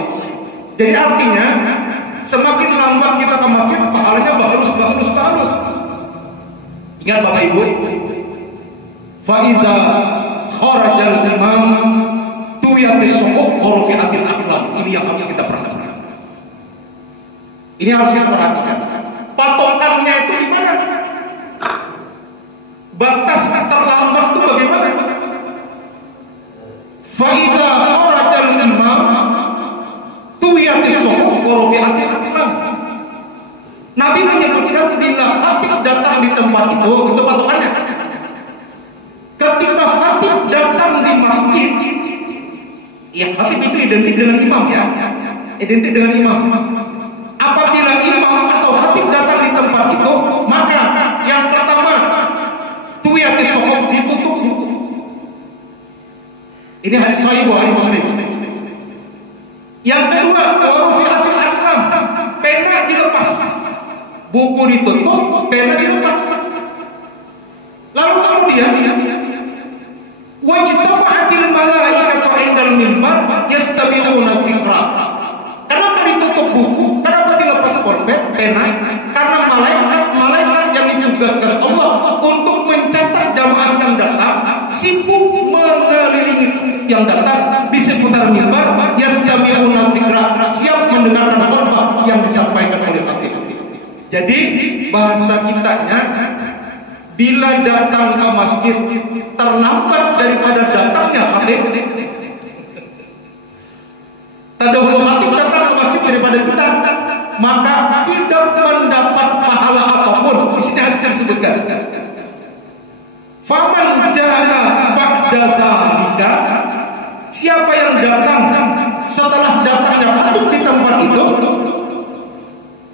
Jadi artinya semakin lambat kita ke masjid, pahalanya bagus. Ingat Bapak Ibu, faiza kharajal imam tuyatis suhuf khurafiatil aqlam. Ini yang harus kita perhatikan. Ini harus kita perhatikan. Patokannya itu di mana? Batas terlambat itu bagaimana? Faiza kharajal imam tuyatis suhuf khurafiatil aqlam. Nabi menyebutkan bila khatib datang di tempat itu patokannya. Ketika khatib datang di masjid, ya khatib itu identik dengan imam ya, identik dengan imam. Apabila imam atau khatib datang di tempat itu, maka yang pertama tuyati sokok ditutup buku. Ini hadis sahih Bukhari Muslim. Yang kedua, warufiatil aqlam, pena dilepas. Buku ditutup, pena dilepas. Lalu kemudian wajtama'atil malaikatu 'indal mimbar yastami'una dzikra. Kenapa ditutup buku? Kenapa dilepas pulpen, pena? Karena malaikat yang ditugaskan Allah untuk mencatat jamaah yang datang sibuk mengelilingi yang datang di seputar mimbar yastami'una dzikra, siap mendengarkan khutbah yang disampaikan oleh khatib. Jadi bahasa kitanya, bila datang ke masjid terlambat daripada datangnya khatib, tadahulu khatib datang ke masjid daripada kita, maka tidak mendapat pahala apapun. Di sini hadis yang disebutkan. Faman jaa ba'da zalika, siapa yang datang setelah datangnya khatib di tempat itu,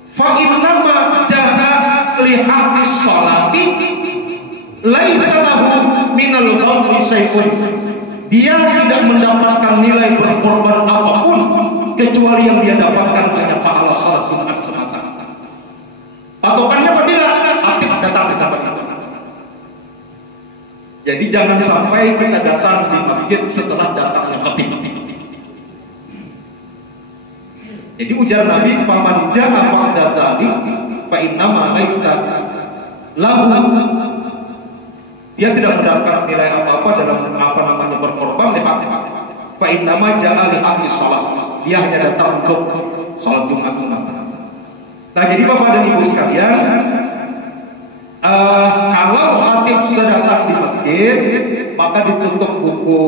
fa innama jaa li haqqis sholati laisa lahu minal qawli syai'un. Dia tidak mendapatkan nilai berkorban apapun kecuali yang dia dapatkan hanya pahala salat sunat semata. Patokannya apabila khatib datang di tempat itu. Jadi jangan sampai kita datang di masjid setelah datangnya khatib. Jadi ujar Nabi, faman jaa ba'da dzalik fa innama laisa lahu, dia tidak mendapatkan nilai apa-apa dalam berkorban di hak. Fa innama jaa li haqqis shalah, dia hanya datang untuk salat Jumat semata. Nah, jadi Bapak dan Ibu sekalian, kalau khatib sudah datang di masjid, maka ditutup buku,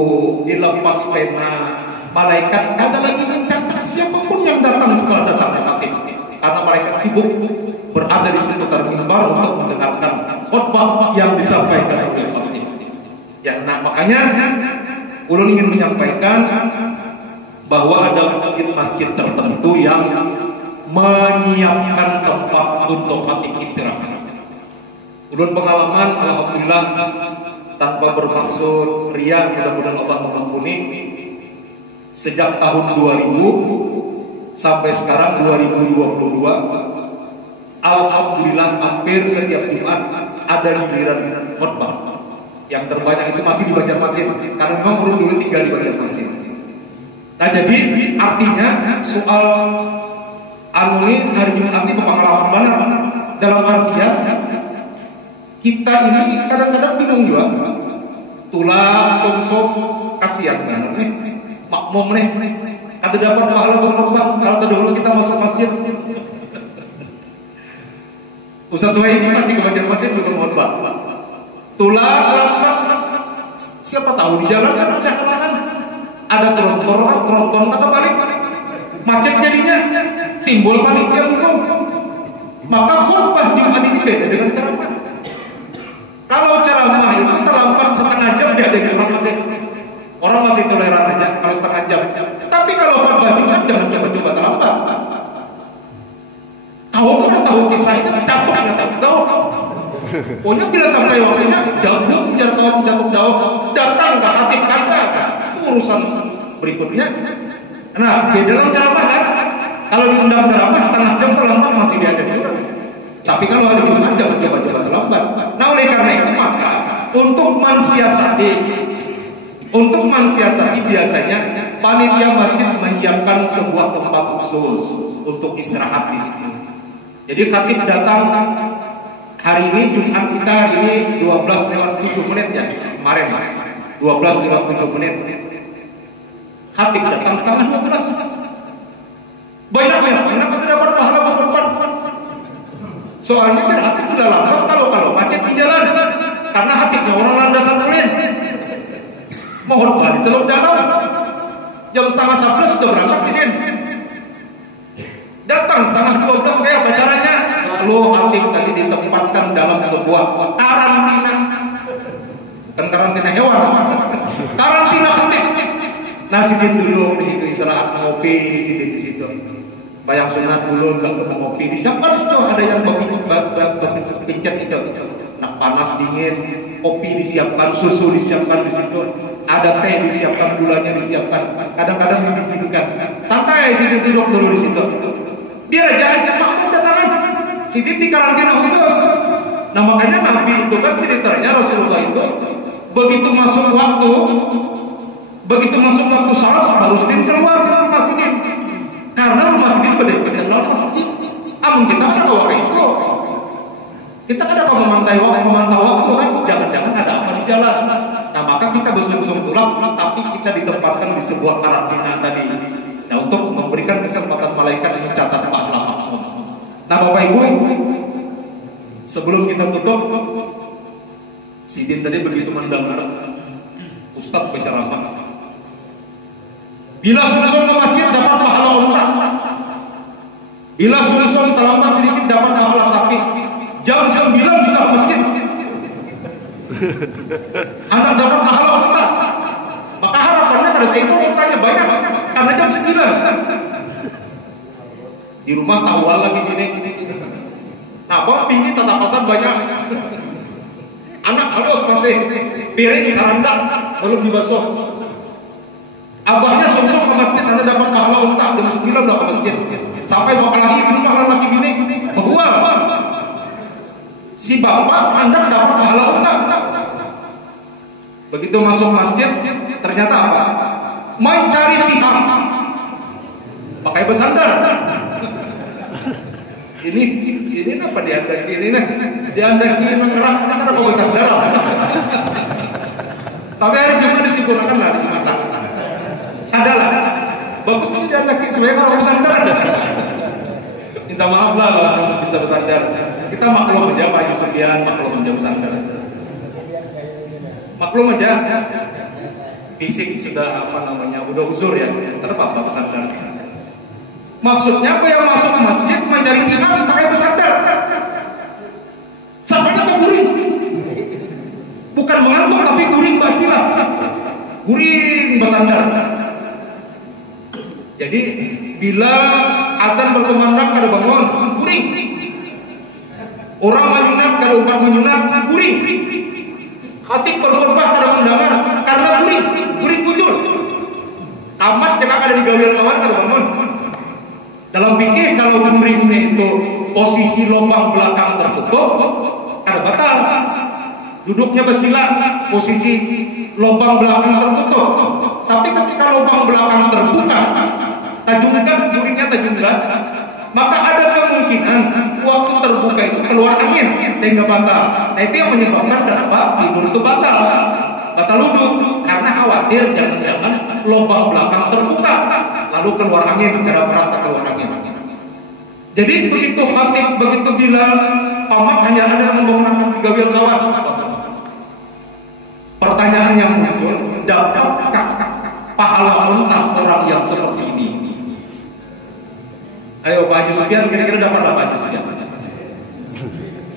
dilepas pena, malaikat kada lagi mencatat siapapun yang datang setelah datangnya khatib, karena malaikat sibuk berada di sekitar mimbar untuk mendengarkan khutbah yang disampaikan oleh khatib. Ya, nah makanya ulun ingin menyampaikan bahwa ada masjid-masjid tertentu yang menyiapkan tempat untuk khatib istirahat. Ulun pengalaman, alhamdulillah, tanpa bermaksud riya, mudah-mudahan Allah mengampuni. Sejak tahun 2000 sampai sekarang 2022, alhamdulillah hampir setiap Jumat ada giliran khutbah. Yang terbanyak itu masih di Banjarmasin, karena memang urut dulu tinggal di Banjarmasin. Nah, jadi artinya soal anuli hari Jumat ini pengalaman benar, dalam artian kita ini kadang-kadang bingung juga, tulang sok kasihan banget nih. Makmum nih, ada dapat pahala berkorban kalau terdahulu kita masuk masjid. Ustaz Wahid ini masih ke Banjarmasin belum khutbah. Tulang Siapa tahu di jalan kan ada halangan, ada tronton kata balik, macet jadinya, timbul panitia bingung. Maka khutbah Jumat ini beda dengan ceramah. Kalau ceramah itu terlambat setengah jam dia ada orang masih toleran aja kalau setengah jam. Tapi kalau khutbah Jumat jangan coba-coba terlambat. Tahu kisah itu capek nggak tahu. Pokoknya bila sampai waktunya jatuh jauh datang ke hati kata itu urusan berikutnya. Nah di dalam ceramah kan kalau diundang ceramah setengah jam terlambat masih diada di orang. Tapi kalau ada Jumat jangan coba-coba terlambat. Nah oleh karena itu maka untuk mensiasati biasanya panitia masjid menyiapkan sebuah tempat khusus untuk istirahat di situ. Jadi khatib datang hari ini Jumat kita hari ini 12:07 ya kemarin 12:07. Khatib datang setengah 12. Banyak kenapa tidak dapat pahala berkorban? Soalnya kan hati sudah lambat kalau macet di jalan karena hatinya orang landasan ulin. Mohon balik telur danau jam setengah 11 sudah berangkat ini. Datang setengah 12 kayak acaranya. Lalu Hatib tadi ditempatkan dalam sebuah karantina. Bukan karantina hewan, karantina Hatib. Nah sidin dulu di situ istirahat ngopi di situ. Bayang sunat dulu lalu ngopi. Disiapkan di situ ada yang pincet itu. Nak panas dingin, kopi disiapkan, susu disiapkan di situ. Ada teh disiapkan, gulanya disiapkan. Kadang-kadang dibikinkan. Santai sidin duduk dulu di situ. Dia aja makmum datangan. Sidin di karantina khusus. Nah makanya Nabi itu kan ceritanya Rasulullah itu begitu masuk waktu salat baru Sidin keluar dari rumah Sidin. Karena rumah Sidin benar-benar dalam masjid. Amun kita ada waktu itu. Kita ada kalau memantau waktu kan jangan-jangan ada apa di jalan. Nah maka kita bersungguh-sungguh pulang tapi kita ditempatkan di sebuah karantina tadi. Nah untuk memberikan kesempatan malaikat mencatat pahala makmum. Nah Bapak Ibu, sebelum kita tutup, Sidin tadi begitu mendengar Ustadz berceramah. Bila sulson ke masjid dapat pahala unta. Bila sulson terlambat sedikit dapat pahala sapi. Jam 9 sudah masjid. Anak dapat pahala unta. Maka harapannya kada seekor untanya banyak karena jam 9. Di rumah tawal lagi gini. Nah, bapak ini tatapasan banyak. Anak halus masih piring saranda belum dibasuh. Abahnya sungsung ke masjid, anda dapat pahala unta jam 9 udah ke masjid. Sampai bapak lagi di rumah lagi gini, berbuang. Si bapak anda dapat pahala unta. Begitu masuk masjid, ternyata apa? Mencari pihak. Pakai bersandar. Ini apa diandaki ini nih? Diandaki mengerah kita kan apa bersandar. Tapi hari Jumat disimpulkan lah di mata. Adalah bagus itu diandaki sebenarnya kalau bersandar. Minta maaf lah kalau bisa bersandar. Kita maklum aja Pak Yusufian, maklum aja bersandar. Maklum aja. Fisik sudah udah uzur ya. Kenapa Pak bersandar? Maksudnya apa yang masuk masjid mencari imam pakai bersandar. Sampai ke guring. Bukan mengantuk tapi guring pastilah. Guring bersandar. Jadi bila azan berkumandang kada bangun, guring. Orang menyunat kalau umat menyunat, guring. Khatib berkhutbah kada mendengar karena guring bujur. Tamat jangan ada di gawean kawan kada bangun. Dalam fikih kalau guringnya itu posisi lubang belakang tertutup, kada batal. Duduknya bersila, posisi lubang belakang tertutup. Tapi ketika lubang belakang terbuka, tajungkan guringnya tajungkan, maka ada kemungkinan waktu terbuka itu keluar angin sehingga batal. Nah itu yang menyebabkan kenapa tidur itu batal wudhu karena khawatir jangan-jangan lubang belakang terbuka lalu keluar angin, karena merasa keluar angin. Jadi begitu khatib begitu bilang paman hanya ada yang menggunakan 3 kawan. Pertama pertanyaan yang muncul, dapatkah pahala unta orang yang seperti ini? Ayo Pak Haji Sufyan, kira-kira dapat apa Pak Haji Sufyan?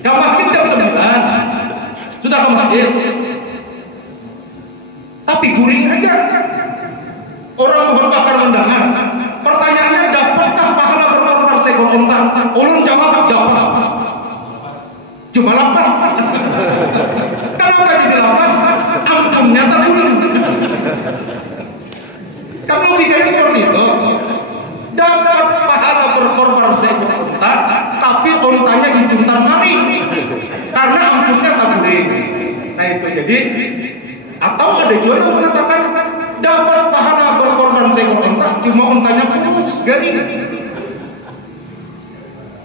Ke masjid jam 9 sudah ke masjid, tapi guring aja. Orang berbakar mendengar. Pertanyaannya, dapatkah pahala berkorban seekor unta? Ulun jawab, dapat. Cuma lapas. Kalau nggak jadi lapas, ampunnya tak turun. Kan logikanya seperti itu. Dapat pahala berkorban seekor unta, tapi untanya dijuntan maling karena ampunnya tak boleh. Nah itu jadi, atau ada juga yang mengatakan dapat pahala berkorban seekor unta, cuma untanya kurus, garing.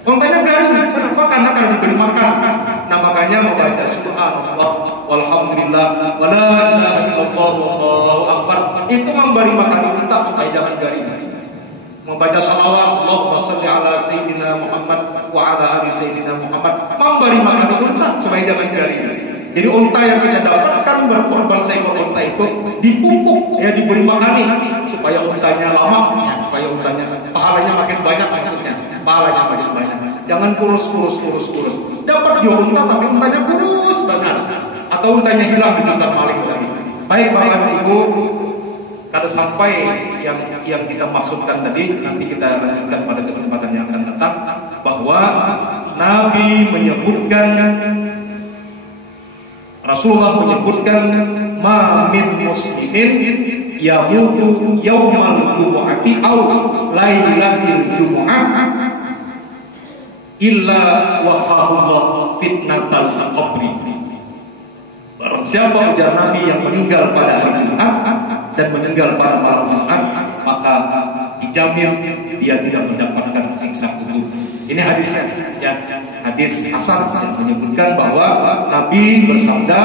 Untanya garing, kenapa? Karena diberi makan. Nah makanya membaca subhanallah walhamdulillah wala ilaha illallah wallahu akbar itu memberi makan unta supaya jangan garing. Membaca salawat Allahumma shalli ala sayyidina Muhammad wa ala ali sayyidina Muhammad memberi makan unta supaya jangan garing. Jadi unta yang kita dapatkan berkorban seekor unta itu dipupuk, ya diberi makani supaya untanya lama, ya, supaya untanya pahalanya makin banyak, maksudnya pahalanya makin banyak. Jangan kurus. Dapat juga unta tapi untanya kurus banget, atau untanya hilang dijual maling lagi. Baik Bapak Ibu, kada sampai yang kita maksudkan tadi, nanti kita lanjutkan pada kesempatan yang akan datang, bahwa Nabi menyebutkan, Rasulullah menyebutkan, ma min muslimin yamutu yaumal jumu'ati aw lailatil jumu'ah illa waqahullah fitnatal qabri. Barang siapa ujar Nabi yang meninggal pada hari Jumat dan meninggal pada malam Jumat, maka dijamin dia tidak mendapatkan siksa kubur. Ini hadisnya, ya, hadis hasan yang menyebutkan bahwa Nabi bersabda,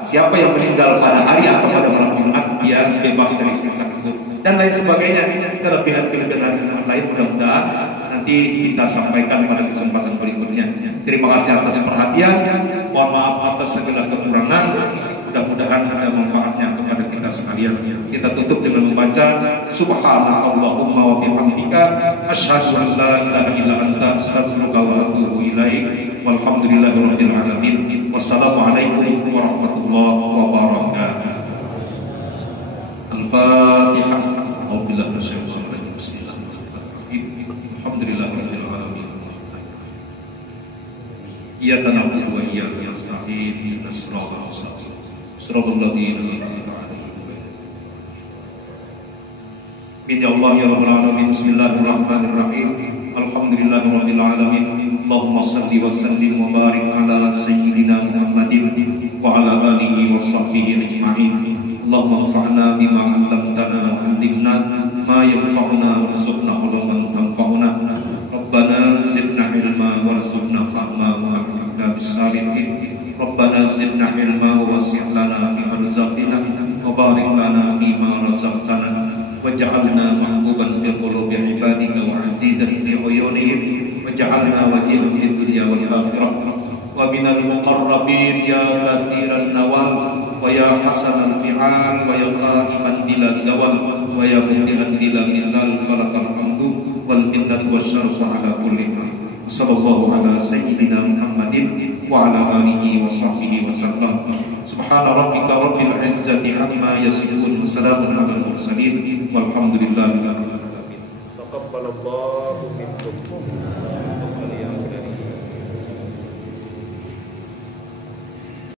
siapa yang meninggal pada hari atau pada malam Jumat dia bebas dari siksa kubur dan lain sebagainya. Kelebihan-kelebihan hari Jumat lain mudah-mudahan nanti kita sampaikan pada kesempatan berikutnya. Terima kasih atas perhatian. Mohon maaf atas segala kekurangan. Mudah-mudahan ada manfaatnya kepada kita sekalian. Kita tutup dengan membaca subhanakallahumma wa bihamdika asyhadu an la ilaha illa anta astaghfiruka wa atubu ilaik. Walhamdulillahirabbil alamin. Wassalamualaikum warahmatullahi wabarakatuh. Al-Fatihah. Auzubillahi minasyaitonir rajim. Bismillahirrahmanirrahim. Alhamdulillahirabbil alamin. Iyyaka na'budu wa iyyaka nasta'in. Ihdinas siratal mustaqim. Siratal ladzina an'amta 'alaihim. Bismillah ya rabbal alamin. Bismillahirrahmanirrahim. Alhamdulillahirabbil alamin. Allahumma shalli wa sallim wa barik ala sayyidina Muhammadin wa ala alihi wa sahbihi ajma'in. Allahumma anfa'na bima 'allamtana wa 'allimna ma yanfa'una warzuqna ilman tanfa'una. Rabbana zidna ilma warzuqna fahma wa alhiqna bis-salihin. Rabbana zidna ilma wa wasi' lana fi arzaqina wa barik lana fima razaqtana waj'alna mahbuban fi qulubi ibadika wa 'azizan fi uyunihim waj'alna wajihan fid dunya wal akhirah wa minal muqarrabin ya katsiran nawal wa ya hasanal fi'al wa ya qa'iman bila zawal wa ya mudihan bila misal falakal hamdu wal minnatu wasyarfu ala kulli hal. Sallallahu ala sayyidina Muhammadin wa ala alihi wa sahbihi wa sallam. Subhana rabbika rabbil izzati amma yasifun. Salamun alal mursalin walhamdulillahi rabbil alamin. Taqabbalallahu minkum.